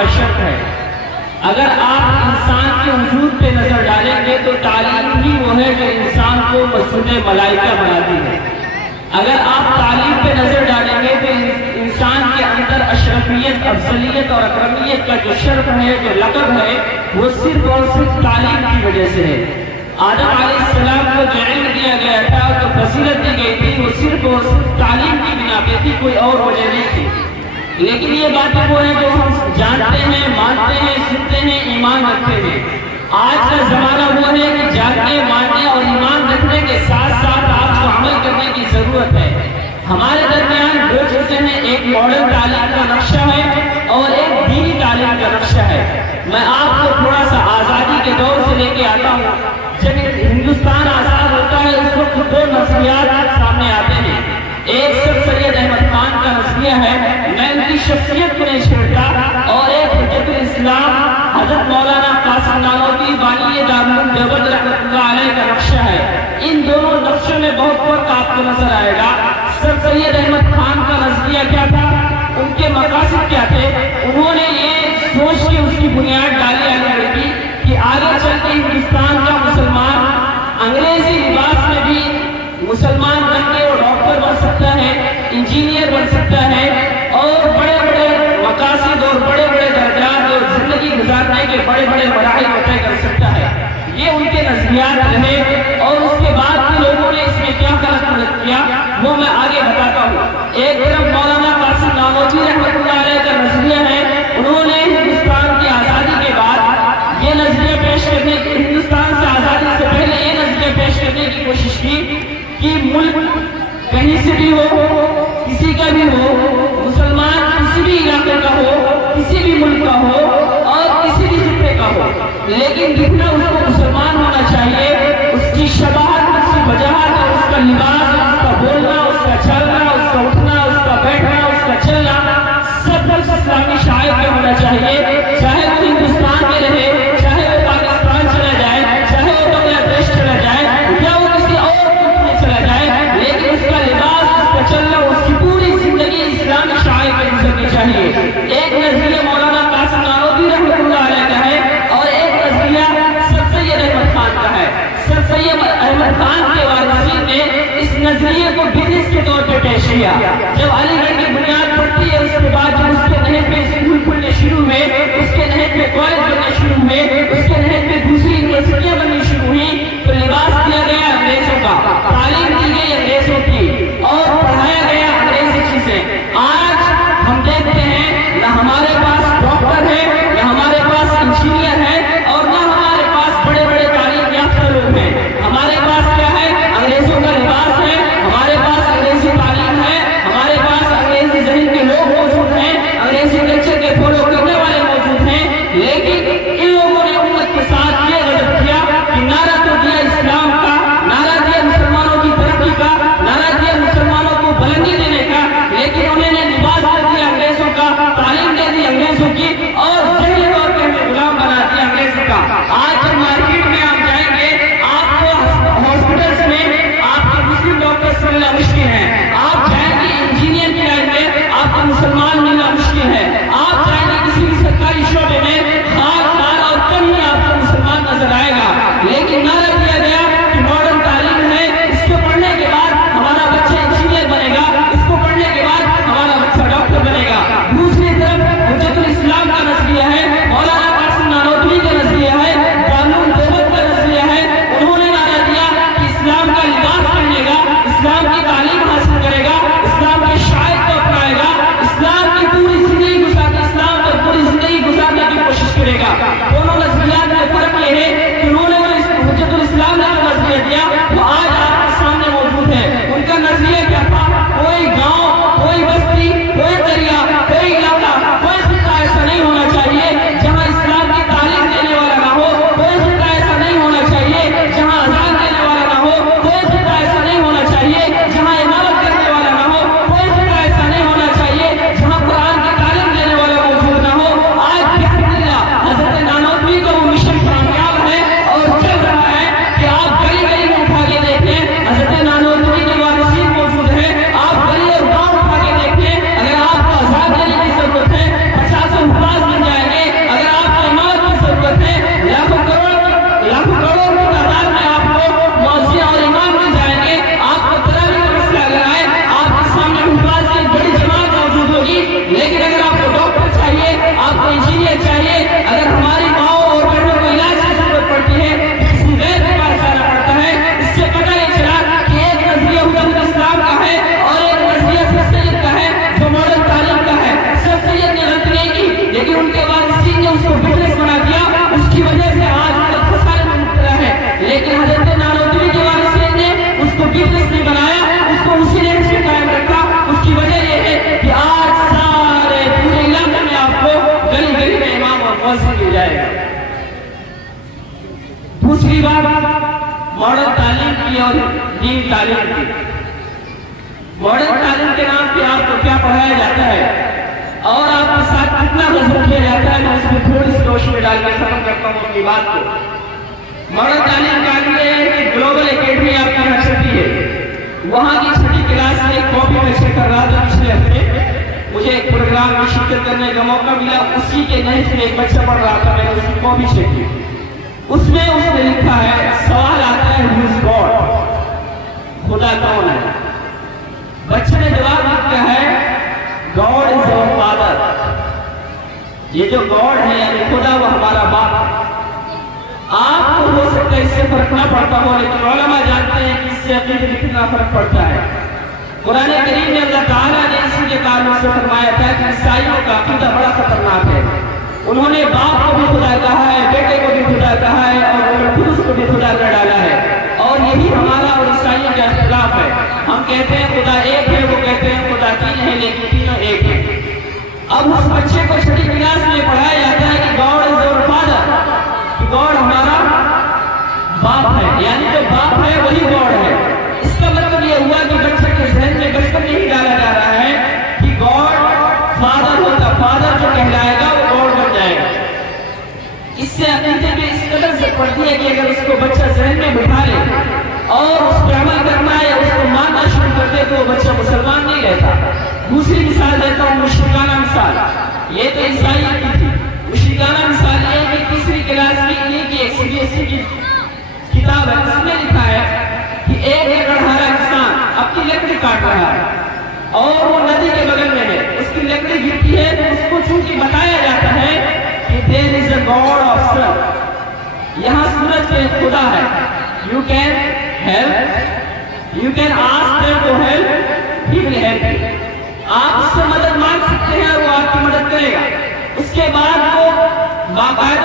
کا شرط ہے۔ اگر آپ انسان کے وجود پہ نظر ڈالیں گے تو تعلیم ہی وہ ہے جو انسان کو مسجد ملائکہ بناتی ہے۔ اگر آپ تعلیم پہ نظر ڈالیں گے تو انسان کے اندر اشرفیت، افضلیت اور اکرمیت کا جو شرف ہے، جو لقب ہے، وہ صرف اور صرف تعلیم کی وجہ سے ہے۔ آدم علیہ السلام کو جو علم دیا گیا تھا، جو فضیلت دی گئی تھی، وہ صرف اور صرف تعلیم کی بنا پہ تھی، کوئی اور وجہ نہیں تھی۔ لیکن یہ باتیں وہ ہیں جو ہم جانتے ہیں، مانتے ہیں، سنتے ہیں، ایمان رکھتے ہیں۔ آج کا زمانہ وہ ہے کہ جاننے، ماننے اور ایمان رکھنے کے ساتھ ساتھ آپ کو عمل کرنے کی ضرورت ہے۔ ہمارے درمیان دو چیزیں ہیں، ایک ماڈرن تعلیم کا نقشہ ہے اور ایک دینی تعلیم کا نقشہ ہے۔ میں آپ کو تھوڑا سا آزادی کے دور سے لے کے آتا ہوں۔ جب ہندوستان آزاد ہوتا ہے اس وقت دو نظریات سامنے آتے ہیں۔ ایک سر سید احمد خان کا نظریہ ہے، میں ان کی شخصیت کو نہیں چھیڑتا، اور ایک حجت الاسلام حضرت مولانا قاسم نانوتوی بانی دارالعلوم دیوبند رحمۃ اللہ علیہ کا نقشہ ہے۔ ان دونوں نقشوں میں بہت فرق آپ کو نظر آئے گا۔ سر سید احمد خان کا نظریہ کیا تھا، ان کے مقاصد کیا تھے؟ انہوں نے یہ سوچ کے اس کی بنیاد ڈالی آگے کی کہ آگے چل کے ہندوستان کا مسلمان انگریزی لباس میں بھی مسلمان بن کے وہ ڈاکٹر بن سکتا ہے، انجینئر بن سکتا ہے، اور بڑے بڑے مقاصد اور بڑے بڑے درجات اور زندگی گزارنے کے بڑے بڑے مراحل طے کر سکتا ہے۔ یہ ان کے نظریات رہے، اور اس کے بعد کے لوگوں نے اس میں کیا غلط مدد کیا وہ میں آگے بتاتا ہوں۔ ایک طرف مولانا قاسم نانوتوی رحمۃ اللہ علیہ کا نظریہ ہے، انہوں نے ہندوستان کی آزادی کے بعد یہ نظریہ پیش کرنے کی، ہندوستان سے آزادی سے پہلے یہ نظریہ پیش کرنے کی کوشش کی کہ ملک کہیں سے بھی ہو، کسی کا بھی ہو، مسلمان کسی بھی علاقے کا ہو، کسی بھی ملک کا ہو اور کسی بھی خطے کا ہو، لیکن جتنا اس کو مسلمان ہونا چاہیے، اس کی شباہت، اس کی وجاہت اور اس کا لباس، اس کا بولنا، اس کا چلنا، اس کا اٹھنا، اس کا بیٹھنا، اس کا چلنا، سب اسلامی شاعر میں ہونا چاہیے۔ چاہے وہ ہندوستان میں رہے، چاہے وہ پاکستان چلا جائے، چاہے وہ بنگلہ دیش چلا جائے، یا وہ کسی اور ملک میں چلا جائے، لیکن اس کا لباس، اس کا چلنا، اس کی پوری زندگی اسلامی شاعر میں گزرنی چاہیے۔ ایک نظریہ مولانا قاسم نانوتوی رحمۃ اللہ علیہ کا ہے، اور ایک نظریہ سر سید احمد خان کا ہے۔ سر سید احمد خان کے وارثین نے اس نظریے کو بزنس کے طور پہ پیش کیا۔ جب علی گڑھ کی بنیاد پڑتی ہے، اس کے بعد جب اس کے نہج پہ اسکول کھلنے شروع ہوئے، اس کے نہج پہ کالج بننے شروع ہوئے، اس کے نہج پہ دوسری یونیورسٹیاں بننی شروع ہوئی، تو لباس دیا گیا انگریزوں کا، تعلیم دی گئی انگریزوں کی، اور پڑھایا گیا انگریزی چیزیں۔ آج ہم دیکھتے ہیں نہ ہمارے پاس ڈاکٹر ہے، نہ ہمارے پاس انجینئر ہے، اور نہ ہمارے پاس بڑے بڑے تعلیم یافتہ لوگ ہیں۔ ہمارے پاس کیا ہے؟ انگریزوں کا لباس ہے، ہمارے پاس انگریزی تعلیم ہے، ہمارے پاس انگریزی ذہن کے لوگ موجود ہیں، انگریزی کلچر کے فالو کرنے والے موجود ہیں، لیکن ان لوگوں نے امت کے ساتھ یہ غلط کیا کہ نعرہ تو دیا اسلام کا، نعرہ دیا مسلمانوں کی ترقی کا، نعرہ دیا مسلمانوں کو بلندی دینے کا، لیکن انہوں نے لباس دے دیا انگریزوں کا، تعلیم دے دی انگریزوں کی، اور ذہنی طور پہ ہمیں غلام بنا دیا انگریزوں کا۔ آج جب مارکیٹ میں آپ جائیں گے، آپ کو ہاسپٹلس میں آپ کے مسلم ڈاکٹرز ملنا مشکل ہے، آپ جائیں گے انجینئر کی لائن میں، آپ کو مسلمان ملنا مشکل ہے، آپ جائیں گے کسی بھی سرکاری شعبے میں، خاص خان اور کم ہی آپ کو مسلمان نظر آئے گا۔ لیکن نعرہ دیا گیا کہ ماڈرن تعلیم ہے، اس کو پڑھنے کے بعد ہمارا بچہ انجینئر بنے گا، اس کو پڑھنے کے بعد ہمارا بچہ ڈاکٹر بنے گا۔ دوسری طرف حجت الاسلام کا مکمل سے مل جائے گا۔ دوسری بات ماڈرن تعلیم کی اور دین تعلیم کی۔ ماڈرن تعلیم کے نام پہ آپ کو کیا پڑھایا جاتا ہے اور آپ کے ساتھ کتنا غضب کیا جاتا ہے، میں اس میں تھوڑی سی روشنی ڈال کر ختم کرتا ہوں اپنی بات کو۔ ماڈرن تعلیم کا یہ ہے کہ گلوبل اکیڈمی آپ کی یونیورسٹی ہے، وہاں کی چھٹی کلاس میں ایک کاپی میں چیک کر رہا تھا پچھلے ہفتے، مجھے ایک پروگرام میں شرکت کرنے کا موقع ملا، اسی کے نہج میں ایک بچہ پڑھ رہا تھا، میں نے اس کی کاپی چیک کی، اس میں اس نے لکھا ہے، سوال آتا ہے ہو از گاڈ، خدا کون ہے؟ بچے نے جواب دیا ہے گاڈ از اور فادر، یہ جو گاڈ ہے یعنی خدا وہ ہمارا باپ ہے۔ آپ کو ہو سکتا ہے اس سے فرق نہ پڑتا ہو، لیکن علماء جانتے ہیں کہ اس سے عقیدے میں کتنا فرق پڑتا ہے۔ قرآن کریم میں اللہ تعالیٰ نے اسی کے تعلق سے فرمایا تھا کہ عیسائیوں کا عقیدہ بڑا خطرناک ہے، انہوں نے باپ کو بھی خدا کہا ہے، بیٹے کو بھی خدا کہا ہے اور قدس کو بھی خدا کر ڈالا ہے، اور یہی ہمارا اور عیسائیوں کا اختلاف ہے۔ ہم کہتے ہیں خدا ایک ہے، وہ کہتے ہیں خدا تین ہے، لیکن تینوں ایک ہے۔ اب اس بچے کو چھٹی کلاس میں پڑھایا جاتا ہے کہ گاڈ از اور فادر، کہ گاڈ ہمارا باپ ہے، یعنی جو باپ ہے وہی گاڈ ہے۔ اس کا مطلب یہ ہوا کہ بچے کے ذہن میں بچپن میں ہی ڈالا جا رہا ہے کہ گاڈ فادر ہوتا، فادر جو کہلائے گا وہ گاڈ بن جائے گا۔ اس سے عقیدے میں اس قدر سے پڑتی ہے کہ اگر اس کو بچہ ذہن میں بٹھا لے اور اس پہ عمل کرنا ہے یا اس کو ماننا شروع کر دے تو وہ بچہ مسلمان نہیں رہتا۔ دوسری مثال دیتا ہوں، مشرکانہ مثال، یہ تو عیسائی کی تھی۔ مشرکانہ مثال یہ ہے کہ تیسری کلاس کی ایک CBSE کی کتاب ہے، اس میں لکھا ہے کہ ایک لکڑہارا انسان اپنی لکڑی کاٹ رہا ہے اور وہ ندی کے بغل میں ہے، اس کی لکڑی گرتی ہے تو اس کو چونکہ بتایا جاتا ہے کہ there is a God of sun، یہاں سورج پہ خدا ہے، you can help، you can ask them to help، he will help you، آپ اس سے مدد مانگ سکتے ہیں اور وہ آپ کی مدد کرے گا۔ اس کے بعد وہ باقاعدہ